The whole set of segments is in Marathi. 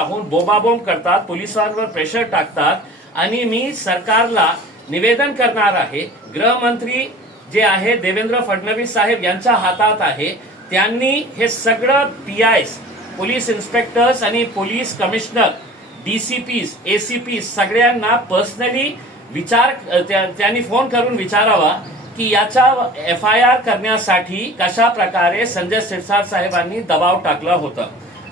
बोंबाबोंब करतात, पोलिसांवर प्रेशर टाकतात आणि मी सरकारला निवेदन करणार आहे, गृहमंत्री जे आहे देवेंद्र फडणवीस साहेब यांच्या हातात आहे, त्यांनी हे सगळं पीआयस, पोलीस इन्स्पेक्टर्स आणि पोलीस कमिशनर, डीसीपीस, एसीपीस सगळ्यांना पर्सनली त्यांनी फोन करून विचारावा की याचा एफआयआर करण्यासाठी कशा प्रकारे संजय शिरसाट साहेबांनी दबाव टाकला होता।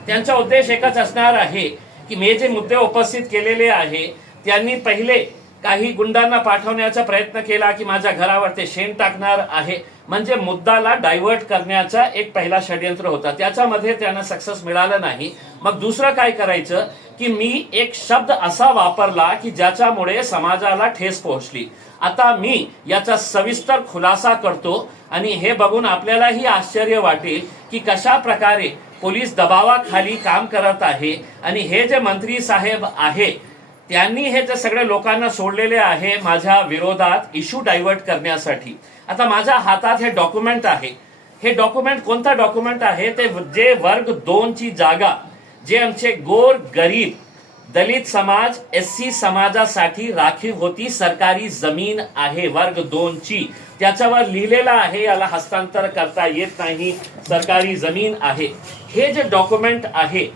त्यांचा उद्देश एकच असणार आहे की मी जे मुद्दे उपस्थित केलेले आहे त्यांनी पहिले काही गुंडांना पाठवण्याचा प्रयत्न केला की माझ्या घरावर ते शेण टाकणार आहे, म्हणजे मुद्दाला डायव्हर्ट करण्याचा एक पहिला षडयंत्र होता, त्याच्यामध्ये त्यांना सक्सेस मिळालं नाही। मग दुसरं काय करायचं की मी एक शब्द असा वापरला की ज्याच्यामुळे समाजाला ठेस पोहोचली। आता मी याचा सविस्तर खुलासा करतो आणि हे बघून आपल्यालाही आश्चर्य वाटेल की कशा प्रकारे पोलीस दबावाखाली काम करत आहे आणि हे जे मंत्री साहेब आहे त्यांनी हे जे सगळे लोकांना सोडलेले आहे माझ्या विरोधात इश्यू डायव्हर्ट करण्यासाठी। आता माझ्या हातात हे डॉक्युमेंट आहे, हे डॉक्युमेंट कोणता डॉक्युमेंट आहे ते जे वर्ग 2 ची जागा जे आमचे गोर गरीब दलित समाज एससी समाजासाठी राखीव होती, सरकारी जमीन आहे वर्ग 2 ची, त्याच्यावर लिहिलेलं आहे याला हस्तांतर करता येत नाही, सरकारी जमीन आहे। हे जे डॉक्युमेंट आहे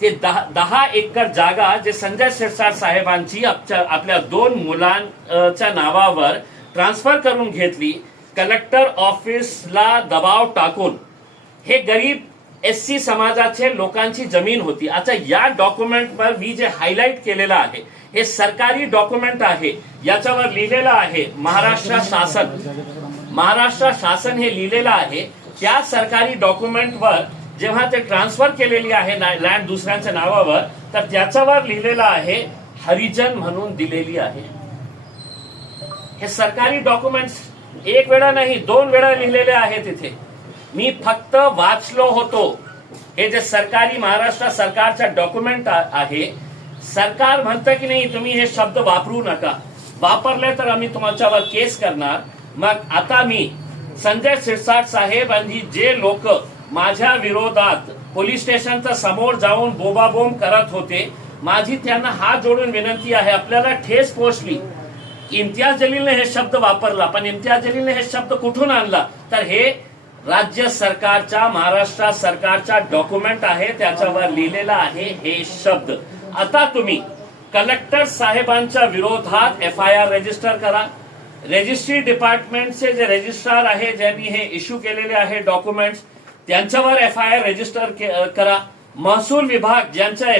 ते 10 एकर जागा जे संजय शिरसाट साहेबांची आपल्या 2 मुलांच्या नावावर ट्रान्सफर करून घेतली, कलेक्टर ऑफिसला दबाव टाकून। हे गरीब एससी समाजाचे लोकांची जमीन होती। आता या डॉक्युमेंटवर मी जे हायलाइट केलेलं आहे हे सरकारी डॉक्युमेंट आहे, याच्यावर लिहिलेलं आहे महाराष्ट्र शासन हे लिहिलेलं आहे। त्या सरकारी डॉक्युमेंटवर जेव्हा ते ट्रान्सफर केलेली आहे लँड दुसऱ्यांच्या नावावर तर त्याच्यावर लिहिलेलं आहे हरिजन म्हणून दिलेली आहे। हे सरकारी डॉक्युमेंट्स एक वेळा नाही 2 वेळा लिहिलेले आहे तिथे, मी फक्त वाचलो होतो। हे जे सरकारी महाराष्ट्र सरकारचा डॉक्युमेंट आहे, सरकार म्हणतं की नाही तुम्ही हे शब्द वापरू नका, वापरले तर आम्ही तुमच्यावर केस करणार। मग आता मी संजय शिरसाट साहेब आणि जे लोक माझ्या विरोधात पोलीस स्टेशनच्या समोर जाऊन बोंबाबोंब करत होते, माझी त्यांना हात जोडून विनंती आहे, आपल्याला ठेस पोहोचली, इम्तियाज जलीलने हे शब्द वापरला, पण इम्तियाज जलीलने हे शब्द कुठून आणला तर हे राज्य सरकारच्या महाराष्ट्र सरकारचा डॉक्युमेंट आहे, त्याच्यावर लिहिलेला आहे हे शब्द। आता तुम्ही कलेक्टर साहेबांच्या विरोधात एफआयआर रजिस्टर करा, रजिस्ट्री डिपार्टमेंटचे जे रजिस्ट्रार आहे ज्यांनी हे इश्यू केलेले आहे डॉक्युमेंट्स त्यांच्यावर एफआयआर रजिस्टर करा, महसूल विभाग ज्यांच्या